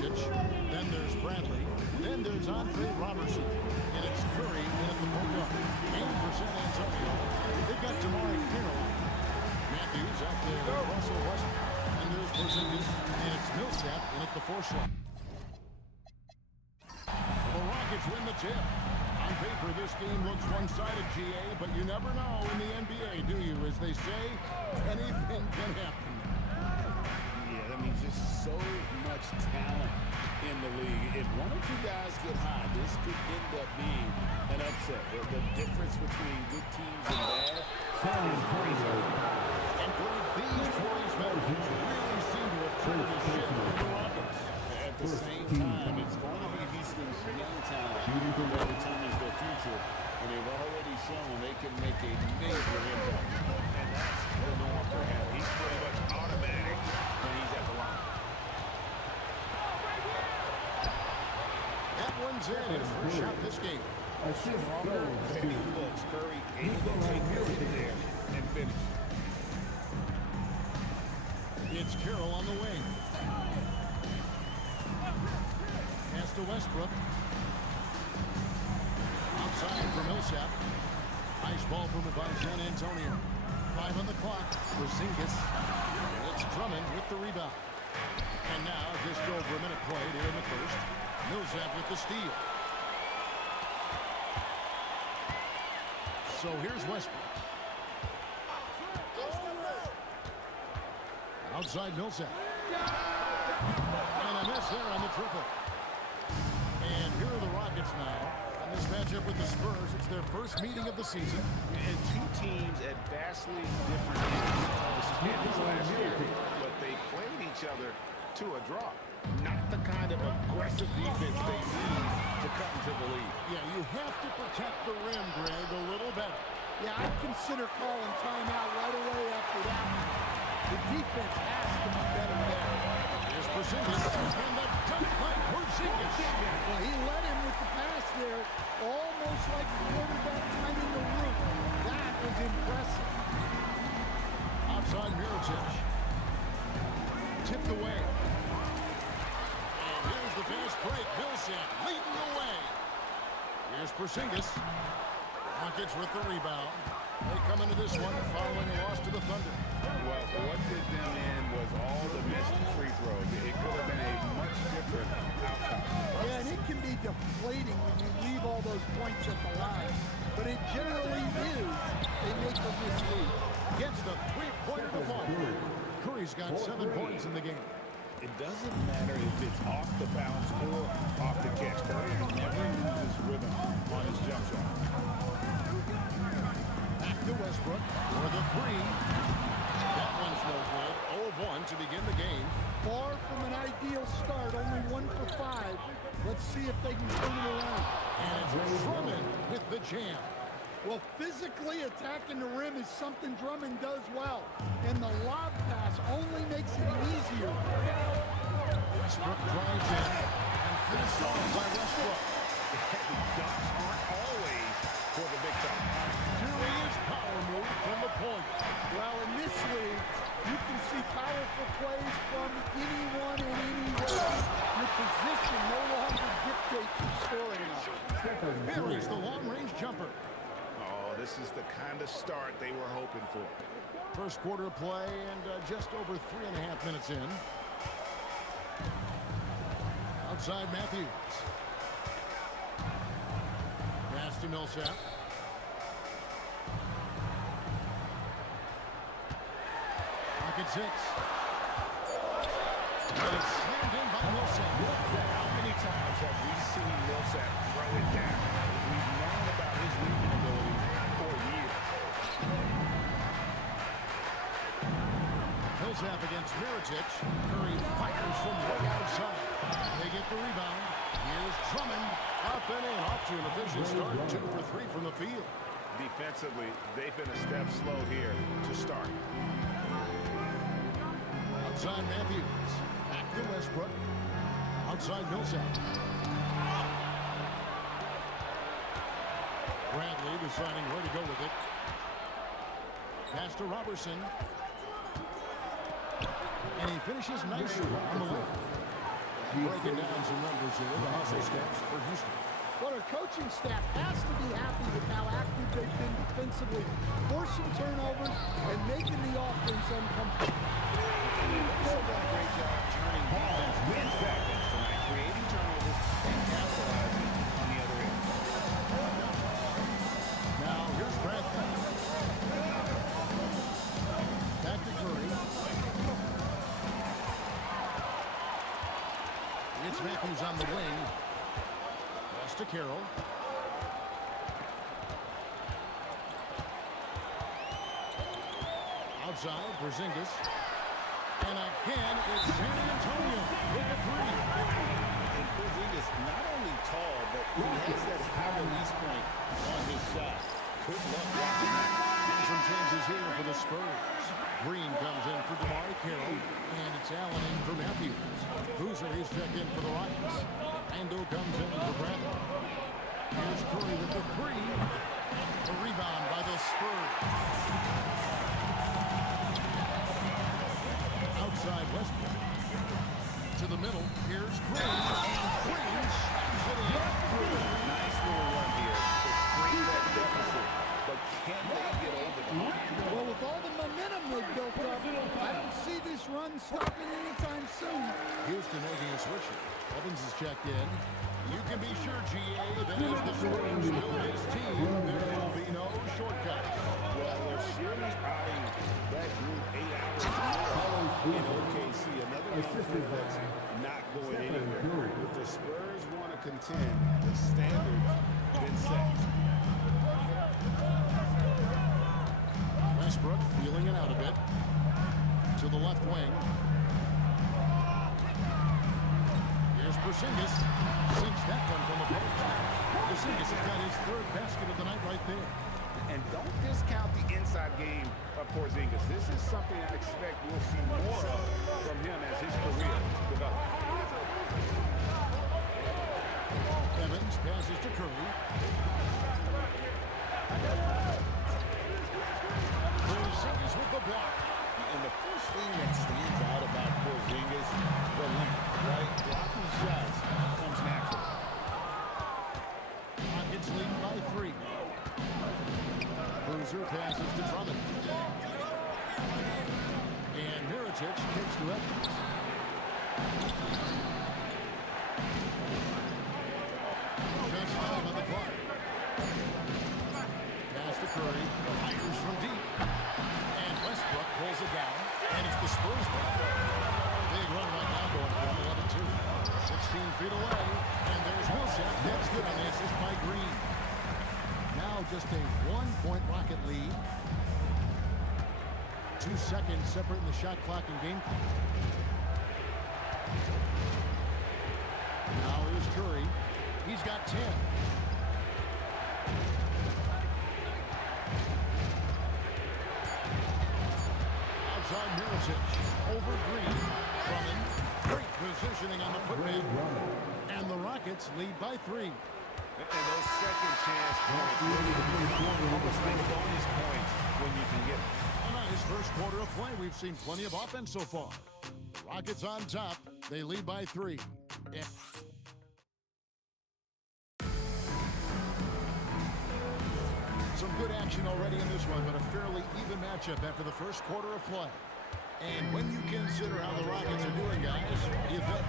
Mirotic. Then there's Bradley. Then there's Robertson. And it's Curry in at the point guard. And for San Antonio, they've got Demar Carroll. Matthews out there. Russell Westbrook. And there's Porzingis. And it's Millsap in at the 4 slot. The Rockets win the tip. On paper, this game looks one-sided, GA, but you never know in the NBA, do you? As they say, anything can happen. Yeah, that means just so much talent in the league. If one or two guys get hot, this could end up being an upset. The difference between good teams and bad is crazy. And Greg, these Warriors veterans really seem to have turned the ship for the Rockets. At the same time, it's going to be Houston's young talent that determines their future, and they've already shown they can make a major impact. And that's the norm for him. He's pretty much automatic when he's at the line. That one's in his first shot this game. And he looks Curry able to take it there and finish. It's Carroll on the wing. Pass to Westbrook. Outside for Millsap. Nice ball movement by San Antonio. 5 on the clock for Porzingis. It's Drummond with the rebound. And now just over a minute played here in the first. Millsap with the steal. So here's Westbrook. Outside Millsap. And a miss there on the triple. And here are the Rockets now. In this matchup with the Spurs, it's their first meeting of the season. And two teams at vastly different ends of the standings last year, but they played each other to a draw. Not the kind of aggressive defense they need to cut into the lead. Yeah, you have to protect the rim, Greg, a little better. Yeah, I'd consider calling timeout right away after that. The defense has to be better there. Here's Porzingis, and the dunk by Porzingis. Well, he led him with the pass there, almost like the quarterback timing the route. That was impressive. Outside Mirotic. Tipped away. And here's the fast break. Millsap leading the way. Here's Porzingis. Rockets with the rebound. They come into this one following a loss to the Thunder. Well, what did them in was all the missed free throws. It could have been a much different outcome. Yeah, and it can be deflating when you leave all those points at the line. But it generally is. They make a mislead. Gets the three-pointer to fall. Curry's got 7 points in the game. It doesn't matter if it's off the bounce or off the catch. Curry never loses rhythm on his jump shot. Back to Westbrook for the 3. That one's no good. 0 of 1 to begin the game. Far from an ideal start, only 1 for 5. Let's see if they can turn it around. And it's Drummond with the jam. Well, physically attacking the rim is something Drummond does well. And the lob pass only makes it easier. Westbrook drives in and finished off by Westbrook. Dunks aren't always for the big time. Serious power move from the point. Well, in this league, you can see powerful plays from anyone in any way. Your position no longer dictates your scoring level. Here is the long-range jumper. Oh, this is the kind of start they were hoping for. First quarter of play and just over 3.5 minutes in. Outside Matthews. Pass to Millsap. Pocket 6. And it's slammed in by Millsap. How many times have we seen Millsap throw it down? We've known about his leaping ability for years. Millsap against Mirotic. Curry fires from way outside. They get the rebound. Here's Drummond. Up and in. Off to an efficient start. 2 for 3 from the field. Defensively, they've been a step slow here to start. Outside Matthews. Back to Westbrook. Outside Millsap. Bradley deciding where to go with it. Pass to Robertson. And he finishes nicely on the wing. Breaking down some numbers here, the hustle stats for Houston. Well, our coaching staff has to be happy with how active they've been defensively, forcing turnovers and making the offense uncomfortable. And they've also done a great job turning defense into offense tonight, creating turnovers and capitalizing on the other end. Now, here's Bradley. Back to Curry. It's Matthews on the wing. Pass to Carroll. Outside, Porzingis. And again, it's San Antonio with a three. And Porzingis not only tall, but he has that high release point on his shot. Good luck watching that. Some changes here for the Spurs. Green comes in for DeMar Carroll, and it's Allen in for Matthews. Boozer, he's checked in for the Rockets. Rando comes in for Bradley. Here's Curry with the three. The rebound by the Spurs. Outside Westbrook. To the middle. Here's Green. And Green slams it in. Nice little run here to shrink that deficit. But can they get over the hump? Well, with all the momentum they've built up, I don't see this run stopping anytime soon. Houston making a switch. Evans is checked in. You can be sure, GA, that as the Spurs build this team, there will be no shortcuts. Well, they're surely eyeing that group 8 hours more in OKC. Another assistant that's not going anywhere. If the Spurs want to contend, the standard's been set. Westbrook feeling it out a bit. To the left wing. Here's Porzingis. Sinks that one from the post. Porzingis has got his third basket of the night right there. And don't discount the inside game of Porzingis. This is something I expect we'll see more of from him as his career develops. Evans passes to Curry. Porzingis with the block. And the first thing that stands out about Porzingis, the length, right? Blocking shots comes natural. Rockets leading by 3. Boozer passes to Drummond. And Mirotic kicks to Evans. Just 5 on the clock. Pass to Curry. Fires from deep. And Westbrook pulls it down. And it's the Spurs ball. Big run right now going for 11-2. 16 feet away. And there's Millsap. That's good on the assist by Green. Now just a 1-point Rocket lead. 2 seconds separating the shot clock and game clock. Now here's Curry. He's got 10. Outside Mirotic. Over Green. Drummond. Great positioning on the putback. And the Rockets lead by 3. And those second chance points almost like bonus points when you can get them. A nice first quarter of play. We've seen plenty of offense so far. The Rockets on top. They lead by 3. Yeah. Some good action already in this one, but a fairly even matchup after the first quarter of play. And when you consider how the Rockets are doing, guys, what do you think?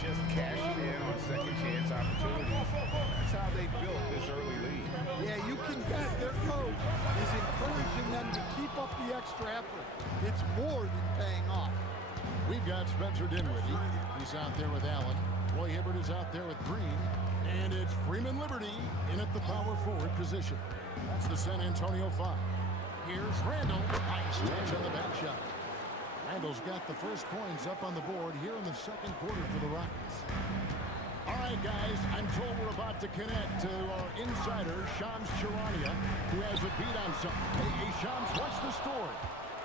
Just cashing in on second chance opportunities. That's how they built this early lead. Yeah, you can bet their coach is encouraging them to keep up the extra effort. It's more than paying off. We've got Spencer Dinwiddie. He's out there with Allen. Roy Hibbert is out there with Green. And it's Freeman Liberty in at the power forward position. That's the San Antonio 5. Here's Randall. Nice touch on the back shot. Randall's got the first points up on the board here in the second quarter for the Rockets. All right, guys, I'm told we're about to connect to our insider, Shams Charania, who has a beat on something. Hey, Shams, what's the story?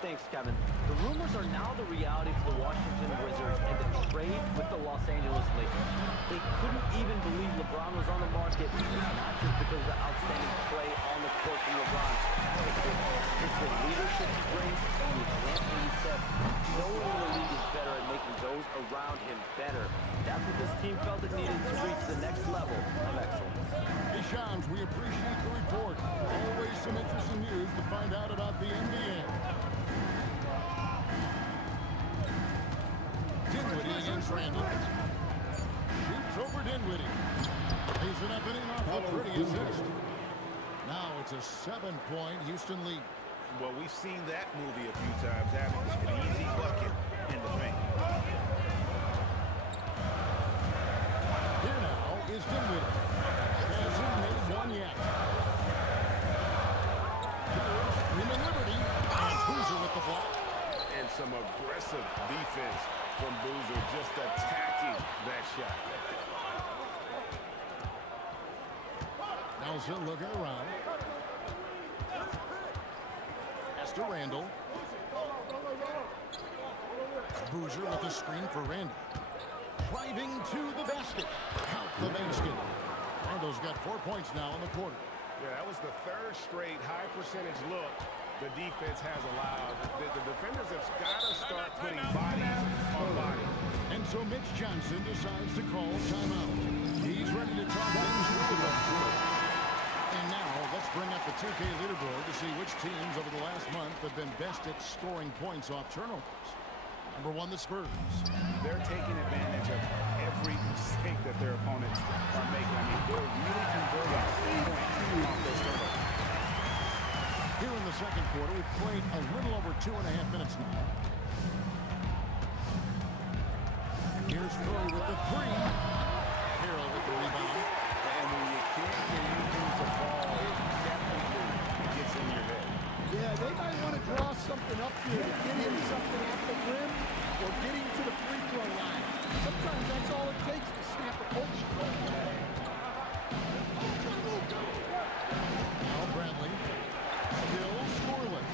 Thanks, Kevin. The rumors are now the reality for the Washington Wizards and the trade with the Los Angeles Lakers. They couldn't even believe LeBron was on the market, not just because of the outstanding play on the court from LeBron. It's the leadership he brings and the example he sets. No one in the league is better at making those around him better. That's what this team felt it needed to reach the next level of excellence. Hey, Shams, we appreciate the report. Always some interesting news to find out about the NBA. Dinwiddie against Randall. Shoots over Dinwiddie. Lays it up and in off a pretty assist. Now it's a 7-point Houston lead. Well, we've seen that movie a few times, having an easy bucket in the paint. Here now is Dinwiddie. Hasn't made one yet. Here's Freeman Liberty. And Boozer with the block. And some aggressive defense from Boozer, just attacking that shot. Nelson looking around. Pass to Randall. Boozer with the screen for Randall. Driving to the basket. Count the basket. Randall's got 4 points now in the quarter. Yeah, that was the third straight high percentage look the defense has allowed. The defenders have got to start putting bodies on bodies. And so Mitch Johnson decides to call timeout. He's ready to talk things through with them. And now let's bring up the 2K leaderboard to see which teams over the last month have been best at scoring points off turnovers. Number 1, the Spurs. They're taking advantage of every mistake that their opponents are making. I mean, they're really converting points off those turnovers. Here in the second quarter, we've played a little over 2.5 minutes now. Here's Curry with the 3. Carroll with the rebound. And when you can't get anything to fall, it definitely gets in your head. Yeah, they might want to draw something up here to get him something off the rim or get him to the free throw line. Sometimes that's all it takes to snap a coach. Now Bradley. Still scoreless.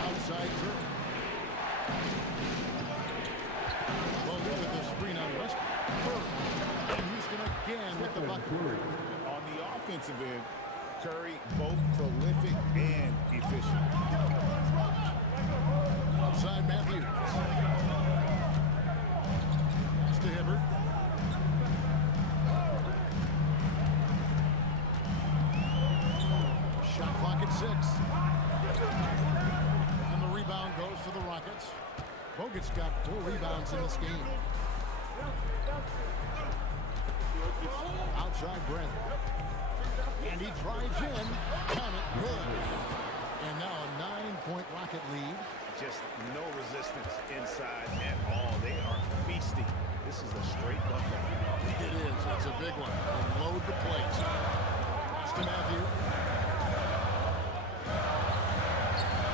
Outside Curry. Logan with the screen on Westbrook. Curry. And Houston again with the bucket. On the offensive end, Curry both prolific and efficient. Outside Matthews. Pass to Hibbert. Shot clock at 6. And the rebound goes to the Rockets. Bogut's got 4 rebounds in this game. Outside Brent. And he drives in. Count it. Good. And now a 9-point Rocket lead. Just no resistance inside at all. They are feasting. This is a straight buffet. It is. It's a big one. And load the plates. Pass to Matthew.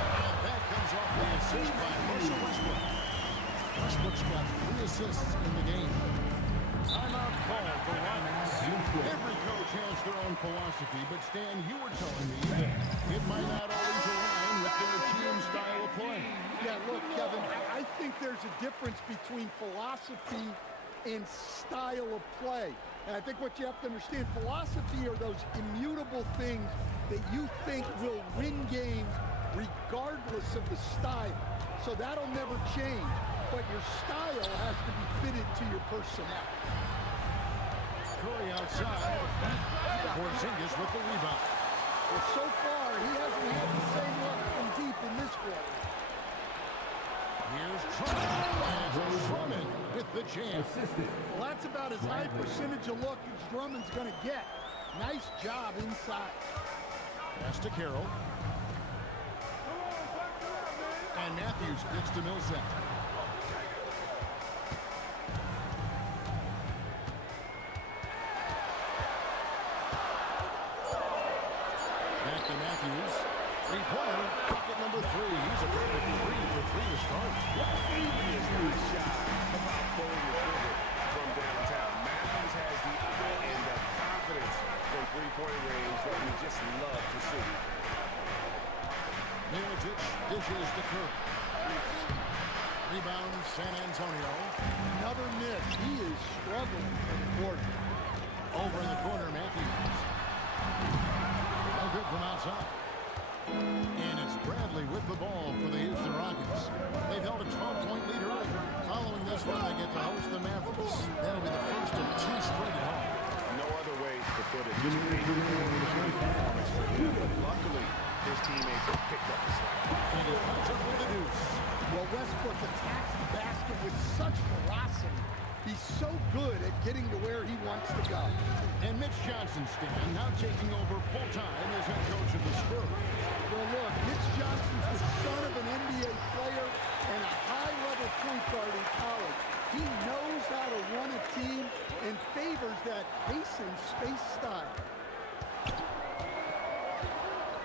And that comes off the assist by Russell Westbrook. Westbrook's got 3 assists in the game. Timeout call for Rockets. Every coach has their own philosophy, but Stan, you were telling me that it might not always align with their team style of play. Yeah, look, Kevin, I think there's a difference between philosophy and style of play. And I think what you have to understand, philosophy are those immutable things that you think will win games regardless of the style. So that'll never change. But your style has to be fitted to your personnel. Curry outside. Porzingis with the rebound. Well, so far, he hasn't had the same luck from deep in this quarter. Here's Drummond. And Drummond with the jam. Well, that's about as high percentage of look as Drummond's going to get. Nice job inside. Pass to Carroll. And Matthews gets to Millsap. Back to Matthews. Three-pointer. Bucket number 3. He's a perfect 3 for 3 to start. He is not shy about pulling the trigger from downtown. Matthews has the eye and the confidence from three-point range that we just love to see. Mirotic dishes to Curry. Rebound, San Antonio. Another miss. He is struggling for the quarter. Over in the corner, Matthews. No good from outside. And it's Bradley with the ball for the Houston Rockets. They've held a 12-point lead early. Following this one, they get to host the Mavericks. That'll be the Just great performance for him, but luckily his teammates have picked up the slack. And he comes up with the deuce. Well, Westbrook attacks the basket with such velocity. He's so good at getting to where he wants to go. And Mitch Johnson's stand now taking over full-time as head coach of the Spurs. Well, look, Mitch Johnson's the son of an NBA player and a high-level point guard in college. He knows how to run a team and favors that pace and space style.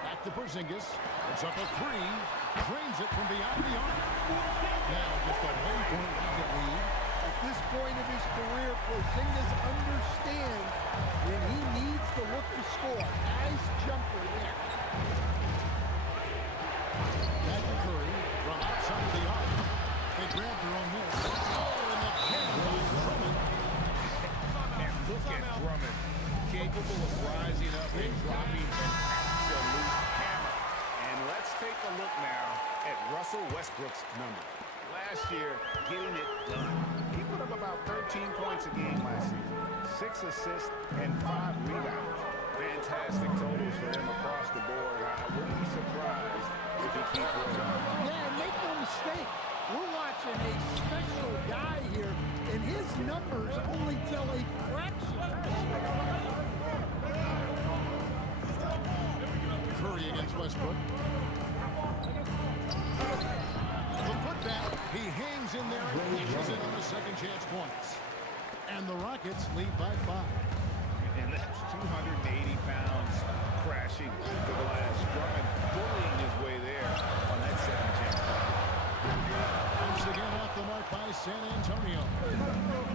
Back to Porzingis. It's up a three. Drains it from beyond the arc. Now just a one-point Rocket lead. At this point of his career, Porzingis understands when he needs to look to score. Nice jumper there. Back to Curry from outside the arc. They grab their own miss. Oh, and the jam by Drummond. And look at Drummond, capable of rising up and dropping an absolute hammer. And let's take a look now at Russell Westbrook's number. Last year, getting it done. He put up about 13 points a game last season, 6 assists and 5 rebounds. Fantastic totals for him across the board. I wouldn't be surprised if he keeps rolling. Yeah, and make no mistake, we're watching a special guy here, and his numbers only tell a fraction of the story. Curry against Westbrook. The putback. He hangs in there and cashes in on the second chance points. And the Rockets lead by 5. And that's 280 pounds crashing the glass. Drummond bullying his way there on that second chance. Once again off the mark by San Antonio.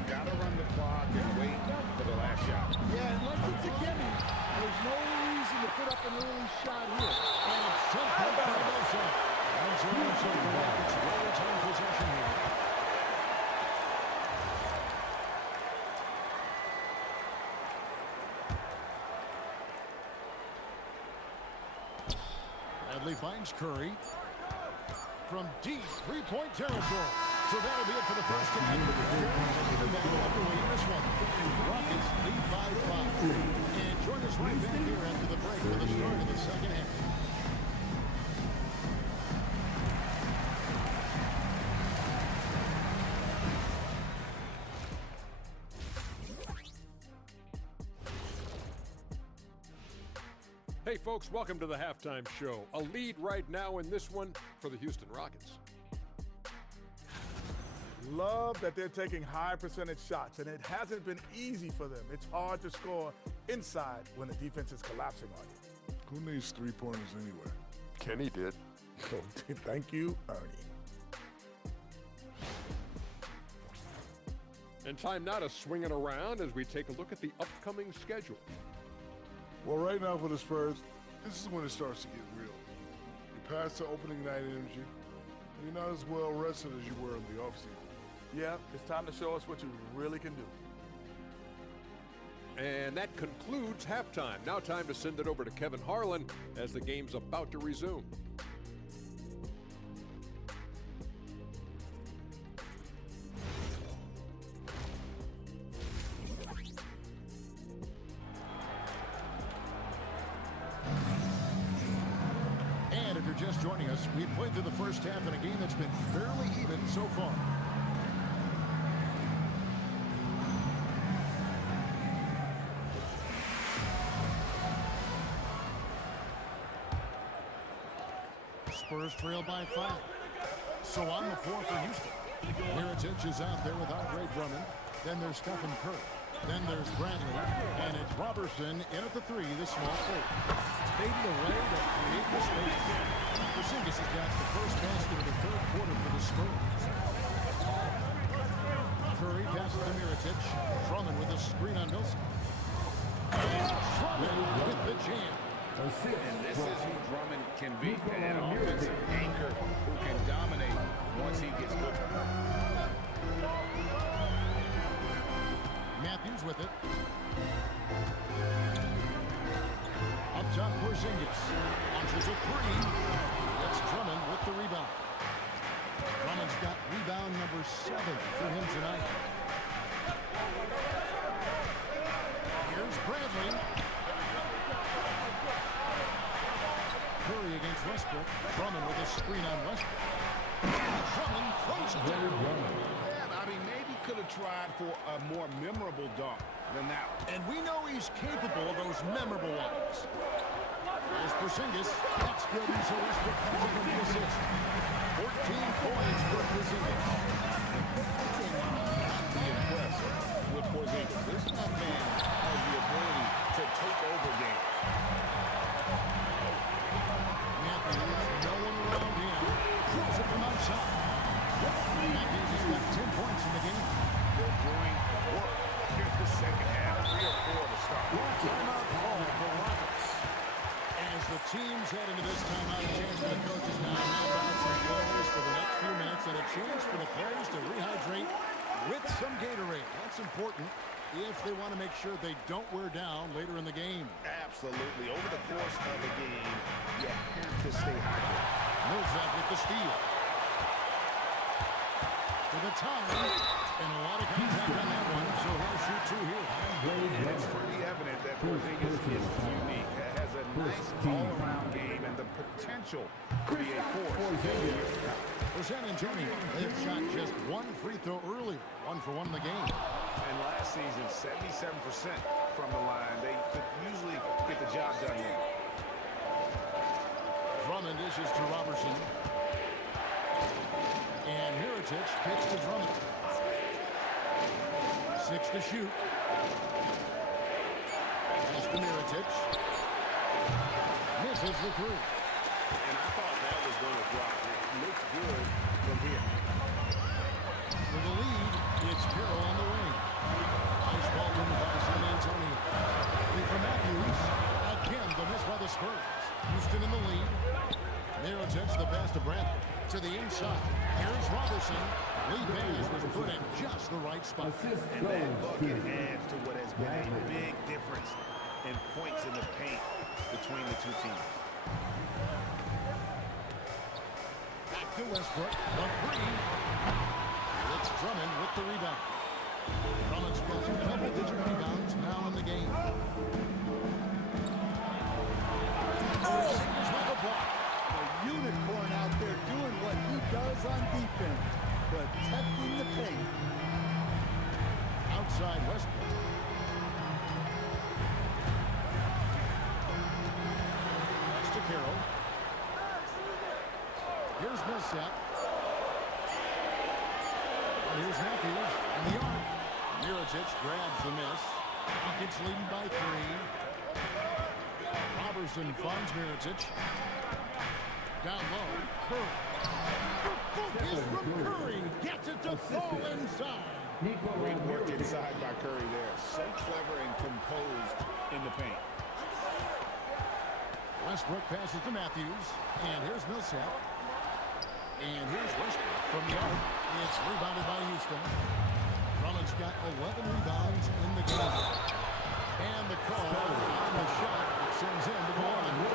Gotta run the clock and wait for the last shot. Yeah, unless it's a gimme, there's no reason to put up an early shot here. And it's sent back by Wilson. And so the Rockets will retain possession here. Bradley finds Curry from deep three-point territory. So that'll be it for the first half. The battle underway in this one. Rockets lead by 5. And join us right back here after the break for the start of the second half. Hey folks, welcome to the halftime show. A lead right now in this one for the Houston Rockets. Love that they're taking high percentage shots, and it hasn't been easy for them. It's hard to score inside when the defense is collapsing on you. Who needs three-pointers anyway? Kenny did. Thank you, Ernie. And time now to swing it around as we take a look at the upcoming schedule. Well, right now for the Spurs, this is when it starts to get real. You pass the opening night energy, and you're not as well rested as you were in the offseason. Yeah, it's time to show us what you really can do. And that concludes halftime. Now time to send it over to Kevin Harlan as the game's about to resume. And if you're just joining us, we've played through the first half in a game that's been fairly even so far. Spurs trail by 5. So on the floor for Houston. Mirotic is out there with Andre Drummond. Then there's Stephen Curry. Then there's Bradley. And it's Robertson in at the 3, the small forward. Fading away to create the space. Porzingis has got the first basket of the third quarter for the Spurs. Curry passes to Mirotic. Drummond with a screen on Millsap. And Drummond with the jam. And this is who Drummond can be, an offensive anchor who can dominate once he gets good. Matthews with it. Up top, Porzingis. Launches a 3. That's Drummond with the rebound. Drummond's got rebound number 7 for him tonight. Here's Bradley. screen on Westbrook. And Drummond throws it down. Yeah, I mean, maybe could have tried for a more memorable dunk than that one. And we know he's capable of those memorable ones. Here's Porzingis. That's good, and so Westbrook comes up with the assist. 14 points for Porzingis. Not be impressed with Porzingis. This young man has the ability to take over games. Matthews, no one around him. Throws it from outside. Matthews has got 10 points in the game. They're doing work here in the second half. 3 or 4 to start. Timeout call for Roberts. As the teams head into this timeout, a chance for the coaches now to map out some plays for the next few minutes, and a chance for the players to rehydrate with some Gatorade. That's important if they want to make sure they don't wear down later in the game. Absolutely. Over the course of the game, you have to stay hydrated. Millsap with the steal. To the time, and a lot of contact on that one, so he'll shoot 2 here. And it's pretty evident that Porzingis is unique. Has a nice all-around game and the potential to be a force. For San Antonio, they have shot just 1 free throw earlier, 1 for 1 in the game. And last season, 77% from the line. They could usually get the job done there. Drummond dishes to Robertson. And Mirotic kicks to Drummond. 6 to shoot. Pass to Mirotic. Misses the 3. And I thought that was going to drop. It looked good from here. For the lead, it's Carroll on the wing. Nice ball win by San Antonio. Lead for Matthews. Again, the miss by the Spurs. Houston in the lead. Mirotic the pass to Bradley. To the inside. Here's Robertson. Lead pass was put in just the right spot. And that bucket adds to what has been a big difference in points in the paint between the two teams. Back to Westbrook. The 3. It's Drummond with the rebound. Drummond's got double-digit rebounds now in the game. Porzingis with the block. A unicorn out there doing what he does on defense, protecting the paint. Outside Westbrook. Pass to Carroll. Here's Millsap. And here's Matthews in the arc. Mirotic grabs the miss. Rockets leading by 3. Robertson finds Mirotic. Down low, Curry. The focus from Curry gets it to fall inside. Great work inside by Curry there. So clever and composed in the paint. Westbrook passes to Matthews. And here's Millsap. And here's Westbrook from the arc. It's rebounded by Houston. Drummond's got 11 rebounds in the game. And the call on the shot sends him to the line.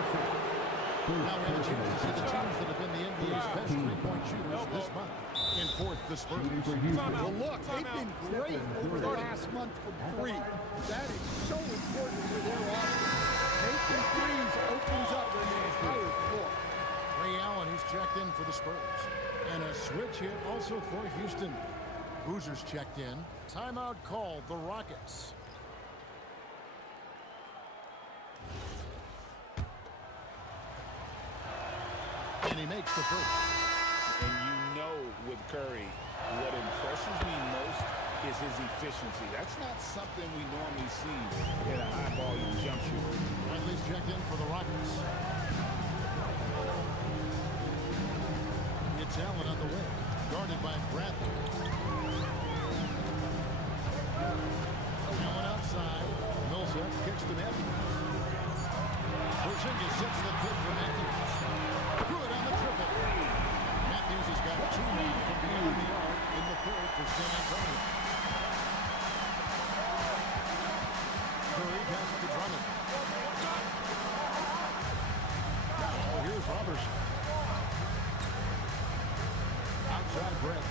Now we have a chance to see the teams that have been the NBA's best three-point shooters this month. In 4th, the Spurs. Well, look, they've been great over the last month from 3. That is so important for their offense. Making threes opens up the entire floor. Ray Allen, who's checked in for the Spurs. And a switch hit also for Houston. Boozer's checked in. Timeout called the Rockets. And he makes the first. And you know with Curry, what impresses me most is his efficiency. That's not something we normally see in a high-volume jump shooter. Bradley's checked in for the Rockets. It's Allen on the wing, guarded by Bradley. Allen outside. Millsap kicks to Matthews. Porzingis sets the pick for Matthews. Good on the triple. Matthews has got 2 now from beyond the arc in the 3rd for San Antonio. Curry passes to Drummond. Now here's Robertson. Outside Brett.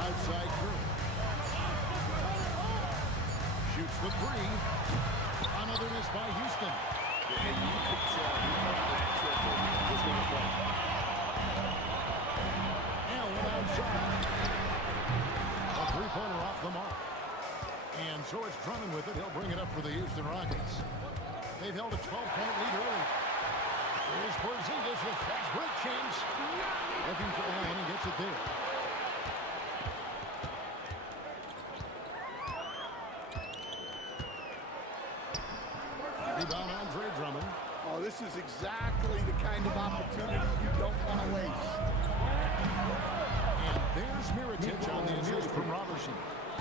Outside Curry. Shoots the 3. Another miss by Houston. And you could tell he thought that triple was going to fall. Allen outside. A three-pointer off the mark. And so it's Drummond with it. He'll bring it up for the Houston Rockets. They've held a 12-point lead early. Here's Porzingis with fast break chance. Looking for Allen and gets it there. Rebound Andre Drummond. Oh, this is exactly the kind of opportunity you don't want to waste. And there's Mirotic on the assist from Robertson.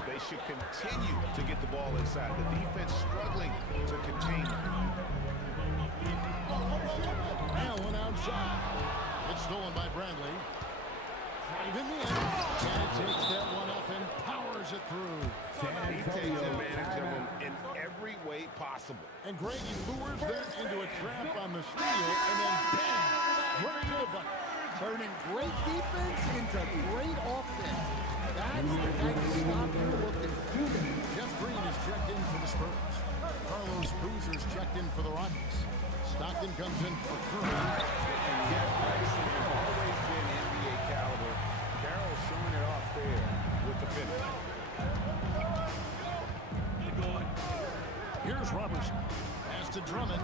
They should continue to get the ball inside. The defense struggling to contain them. Allen outside. It's stolen by Bradley. Driving in. And it takes that one up and powers it through. He takes advantage of them in every way possible. And Greg lures that into a trap on the steal, and then bang, right to the bucket. Turning great defense into great offense. That's the kind of stop you're looking for. Jeff Green is checked in for the Spurs. Carlos Boozer's checked in for the Rockets. Stockton comes in for Curry. And Jeff Grayson has always been NBA caliber. Carroll's showing it off there with the finish. Here's Robertson. Pass to Drummond.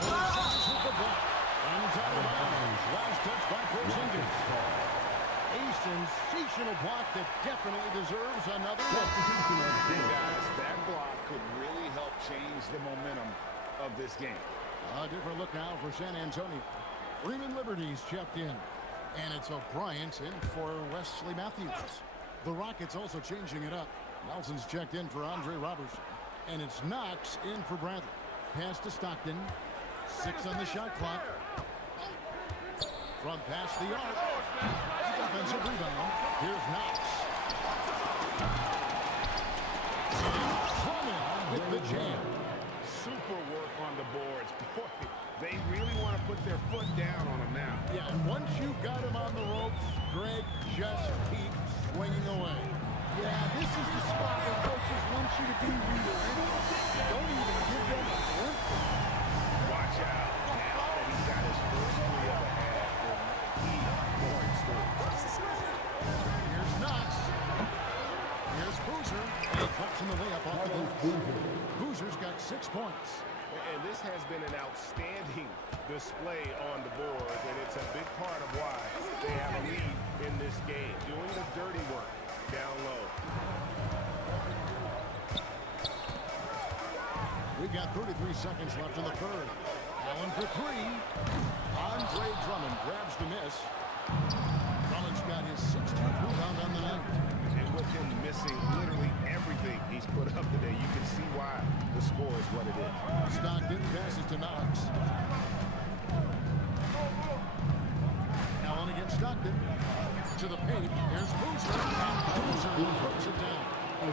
Porzingis with the block. Inside of bounds. Last touch by Porzingis. A sensational block that definitely deserves another look. Guys, that block could really help change the momentum of this game. A different look now for San Antonio. Freeman Liberty's checked in. And it's O'Brien's in for Wesley Matthews. The Rockets also changing it up. Nelson's checked in for Andre Robertson. And it's Knox in for Bradley. Pass to Stockton. 6 on the shot clock. From past the arc. Offensive rebound. Here's Knox. Drummond with the jam. Super work on the boards. Boy, they really want to put their foot down on them now. Yeah, and once you've got him on the ropes, Greg, just keep swinging away. Yeah, this is the spot where coaches want you to be relentless. Don't even give them a glimpse. Watch out now that he's got his first three of the half. More in store. Here's Knox. Here's Boozer. And he cuts in the layup off the glass. Boozer's got 6 points. And this has been an outstanding display on the board, and it's a big part of why they have a lead in this game, doing the dirty work down low. We've got 33 seconds left in the third. Allen for 3. Andre Drummond grabs the miss. Drummond's got his 16th rebound on the night. And with him missing literally everything he's put up today, you can see why the score is what it is. Stockton passes to Knox. Allen against Stockton. To the paint. Here's Boozer. And Boozer puts it down. And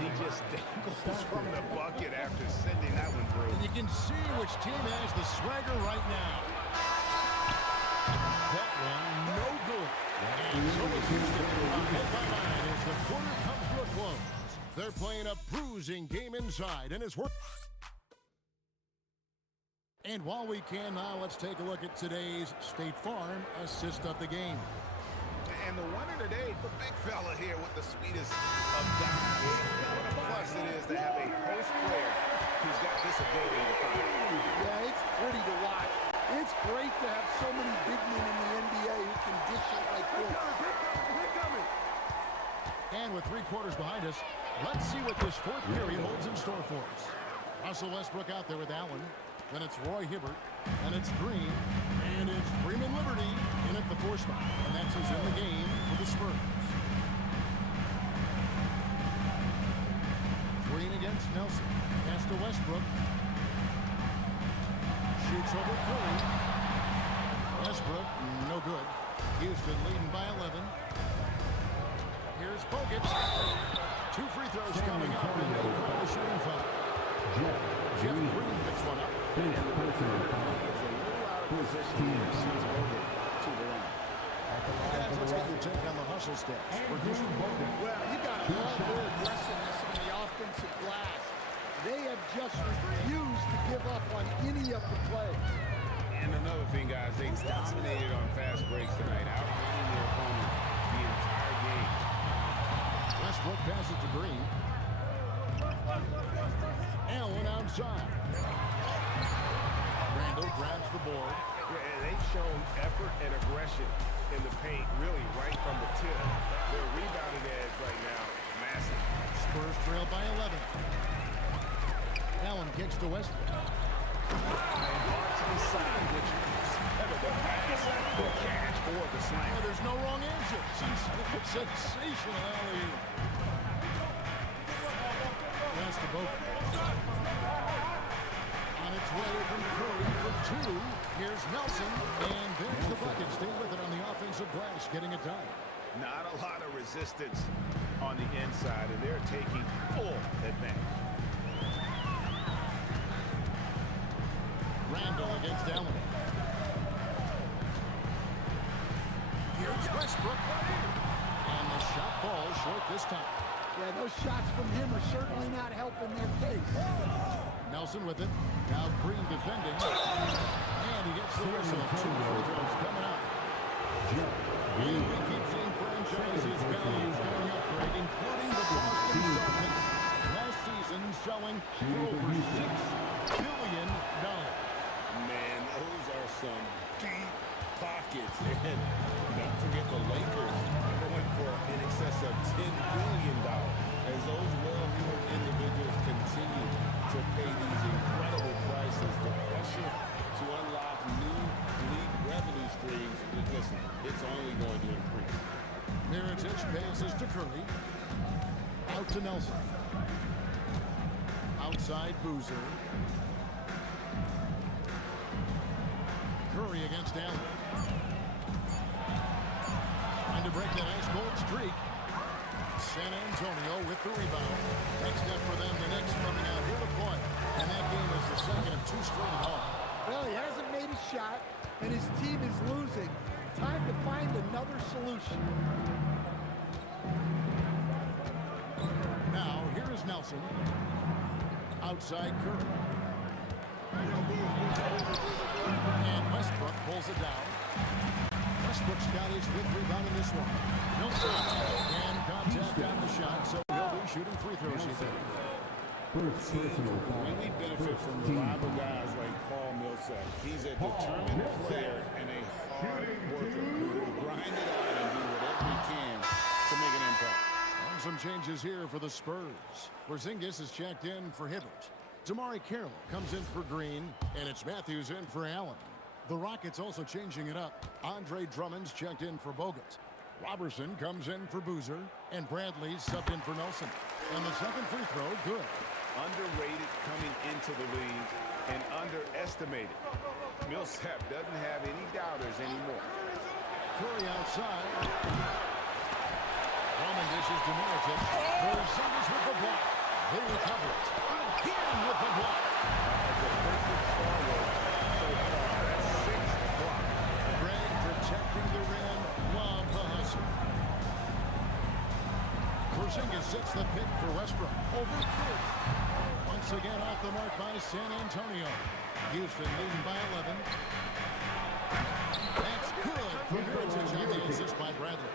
he just dangles from the bucket after sending that one through. And you can see which team has the swagger right now. That one, no good. And so it's Houston ahead by 9 as the quarter comes to a close. They're playing a bruising game inside, and it's worth. And while we can now, let's take a look at today's State Farm assist of the game. And the winner today, the big fella here with the sweetest of dimes. What a plus it is to have a post player who's got this ability to find. Yeah, it's pretty to watch. It's great to have so many big men in the NBA who can dish it like this. And with 3 quarters behind us, let's see what this fourth period holds in store for us. Russell Westbrook out there with Allen. Then it's Roy Hibbert. And it's Green. And it's Freeman Liberty in at the 4 spot. And that's who's in the game for the Spurs. Green against Nelson. Pass to Westbrook. Shoots over Curry. Westbrook, no good. Houston leading by 11. Here's Bogut. 2 free throws coming up, and they'll call the shooting foul. Jeff Green picks one up. It's a little out of position here. Sees Bogut to the line. Guys, let's get your take on the hustle stats. Well, you got all their aggressiveness on the offensive glass. They have just refused to give up on any of the plays. And another thing, guys, they dominated on fast breaks tonight, outrunning their opponent the entire game. Westbrook passes to Green. Allen outside. Randall grabs the board. Yeah, and they've shown effort and aggression in the paint, really right from the tip. Their rebounding edge right now, massive. Spurs trail by 11. Allen kicks to Westbrook. Hard to decide which is better, the pass, the catch, or the slam. Oh, there's no wrong answer. Sensational alley-oop. Pass to Bogut. On its way from Curry for two. Here's Nelson, and there's the bucket. Stay with it on the offensive glass, getting it done. Not a lot of resistance on the inside, and they're taking full advantage. Randall against Allen. Here's Westbrook. And the shot falls short this time. Yeah, those shots from him are certainly not helping their case. Nelson with it. Now Green defending. And he gets the whistle. 2 free throws coming up. And we keep seeing franchises values going upgrade, including the Boston Celtics. Last season selling for over $6 billion. Man, those are some deep pockets. And don't forget the Lakers going for in excess of $10 billion as those well-heeled individuals continue to pay these incredible prices. The pressure to unlock new league revenue streams, listen, it's only going to increase. Mirotic passes to Curry. Out to Nelson. Outside Boozer. Curry against Allen. Trying to break that ice-cold streak. San Antonio with the rebound. Next step for them, the Knicks coming out here to play. And that game is the second of 2 straight at home. Well, he hasn't made a shot, and his team is losing. Time to find another solution. Now, here is Nelson. Outside Curry. And Westbrook pulls it down. Westbrook's got his 5th rebound in this one. Nelson. And contact on the shot, so he'll be shooting free throws, he said. Really benefit from reliable guys like Paul Millsap. He's a determined player and a hard worker who will grind it out and do whatever he can to make an impact. And some changes here for the Spurs. Porzingis is checked in for Hibbert. Damari Carroll comes in for Green, and it's Matthews in for Allen. The Rockets also changing it up. Andre Drummond's checked in for Bogut. Robertson comes in for Boozer, and Bradley's subbed in for Nelson. And the second free throw, good. Underrated coming into the league and underestimated. Millsap doesn't have any doubters anymore. Curry outside. Roman dishes to Mirotic. Porzingis with the block. They recover it. Again with the block. Greg protecting the rim. Lob the hustle. Porzingis sits the pick for Westbrook. Over Curry. Once again off the mark by San Antonio. Houston leading by 11. That's good for Mirotic on the assist by Bradley.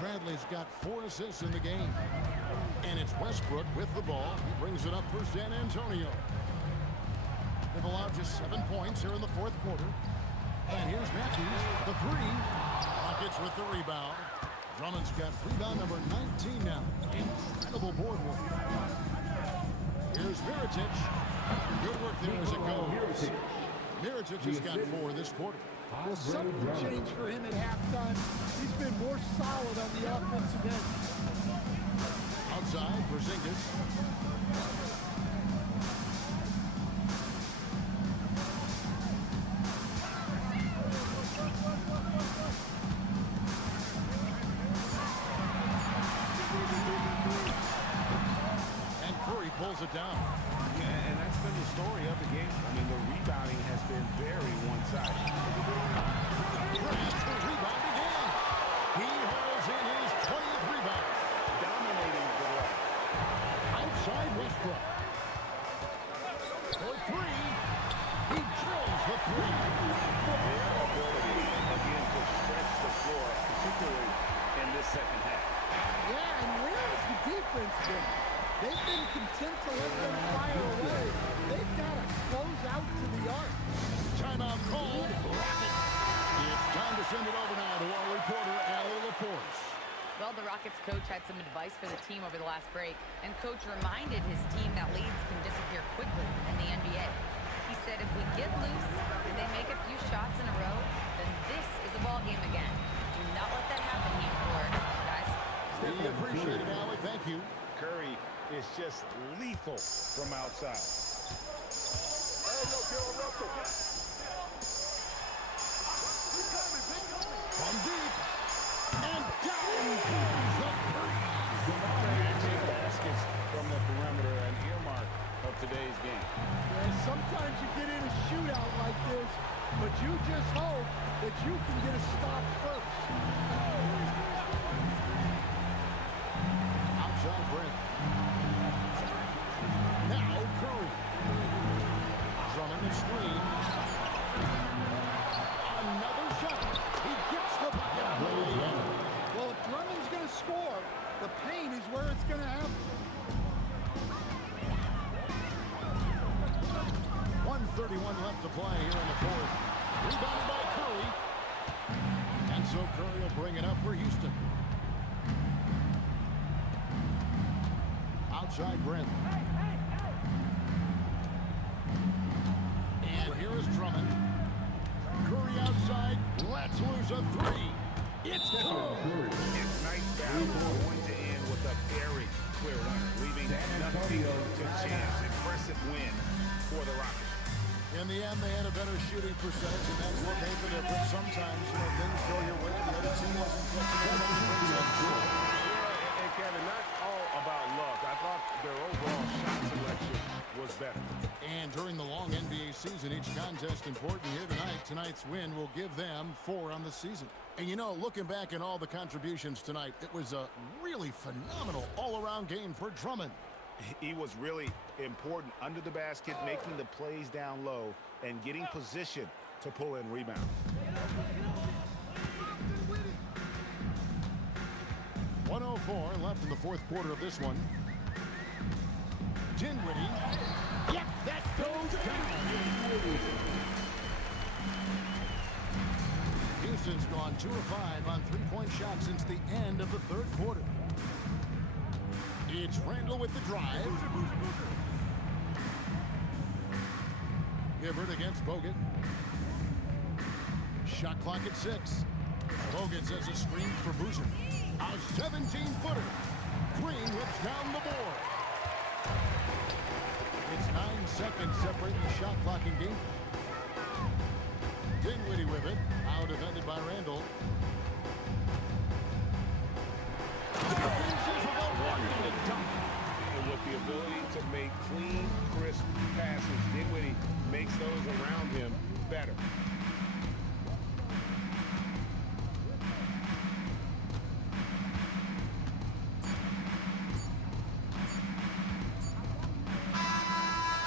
Bradley's got 4 assists in the game. And it's Westbrook with the ball. He brings it up for San Antonio. They've allowed just 7 points here in the 4th quarter. And here's Matthews, the 3. Rockets with the rebound. Drummond's got rebound number 19 now. Incredible board work. Here's Mirotic. Good work there as it goes. Mirotic has got 4 this quarter. Well, something changed for him at halftime. He's been more solid on the offensive end. Outside, Porzingis. And Curry pulls it down. Yeah, and that's been the story of the game. I mean, the rebounding has been very one-sided. Grabs the rebound again. He hauls in his 20th rebound. Dominating the ball. Outside Westbrook. Yeah, and where has the defense been? They've been content to let them fire away. They've got to close out to the arc. Timeout called. Rockets. It's time to send it over now to our reporter, Allie LaForce. Well, the Rockets coach had some advice for the team over the last break, and coach reminded his team that leads can disappear quickly in the NBA. He said if we get loose and they make a few shots in a row, then this is a ball game again. Do not let that happen anymore, guys. We appreciate it, Allie. Thank you. Curry is just lethal from outside. From deep. And down goes the three. Matching baskets from the perimeter, an earmark of today's game. Yeah, sometimes you get in a shootout like this, but you just hope that you can get a stop first. Outside Brent. Now Curry. Drummond the screen. Another shot. He gets the bucket. Well, if Drummond's going to score, the paint is where it's going to happen. 1:31 left to play here in the fourth. Rebounded by Curry. And so Curry will bring it up for Houston. Outside Brent. And here is Drummond. Curry outside. Let's lose a three. It's good. It's nice battle going to end with a very clear winner, leaving nothing to chance. Impressive win for the Rockets. In the end, they had a better shooting percentage, and that's what made the difference. Sometimes, things go your way. The other team wasn't flexible. And Kevin, not all about luck. I thought their overall shot selection was better. And during the long NBA season, each contest important here tonight. Tonight's win will give them 4 on the season. And looking back at all the contributions tonight, it was a really phenomenal all-around game for Drummond. He was really important under the basket, making the plays down low and getting position to pull in rebounds. .104 left in the fourth quarter of this one. Dinwiddie. Yep, that goes down. Houston's gone 2 of 5 on three-point shots since the end of the third quarter. It's Randall with the drive. Hibbert against Bogut. Shot clock at 6. Bogut sets a screen for Boozer. A 17-footer. Green whips down the board. It's 9 seconds separating the shot clock and game. Dinwiddie with it. Out defended by Randall. And with the ability to make clean, crisp passes, Dinwiddie makes those around him better.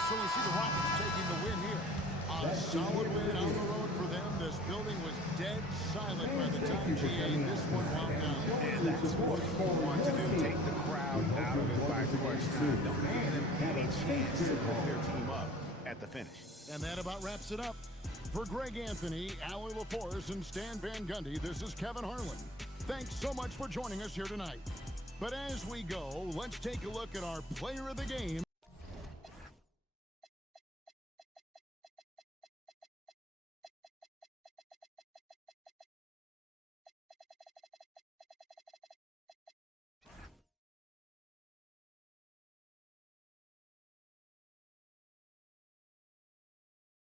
So we see the Rockets taking the win here. A solid win on the road for them. This building was dead silent by the time GA this one wound down. And that's what you want to do. Take the crowd out of it by clutch time. Don't give them any chance to lift their team up at the finish. And that about wraps it up. For Greg Anthony, Allie LaForce, and Stan Van Gundy, this is Kevin Harlan. Thanks so much for joining us here tonight. But as we go, let's take a look at our player of the game.